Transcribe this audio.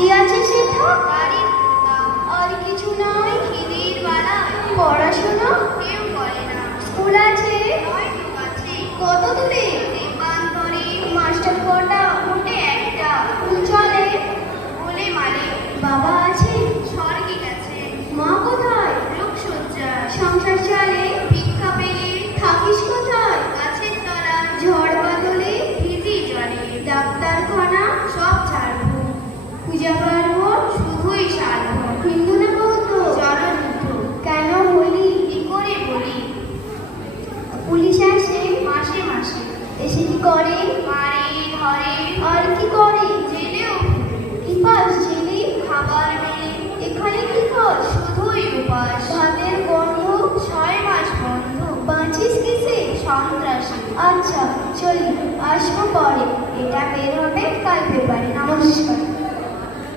কি আছে সেটা? বাড়ির দাম। আর কিছু নাই? খিদির বাড়া। পড়াশোনা? কেউ করে না। স্কুল আছে? নয় লোক আছে। কত দূরে? দেবান্তরে। মাস্টার কটা? মোটে একটা। স্কুল চলে? বলে মানে। বাবা আছে? স্বর্গে গেছে। মা কোথায়? লোকসজ্জা। সংসার চলে? ভিক্ষা পেলে। থাকিস কোথায়? গাছের তলা। ঝড় বাদলে? ভিজি জলে। ডাক্তারখানা? সব ছাড়বো। পূজা পার্বণ? শুধুই সারবো। হিন্দু না বৌদ্ধ? জলযুদ্ধ। কেন বলি? কি করে বলি? পুলিশ আসে? মাসে মাসে। এসে কি করে? মারে ধরে। আর কি করে? জেলেও কি পাস জেলে? খাবার মেলে। এখানে কি খাস? শুধুই উপাস। ভাতের গন্ধ? 6 মাস বন্ধ। বাঁচিস কিসে? সন্ত্রাসী। আচ্ছা চলি, আসবো পরে। এটা বের হবে কাল পেপারে। নমস্কার।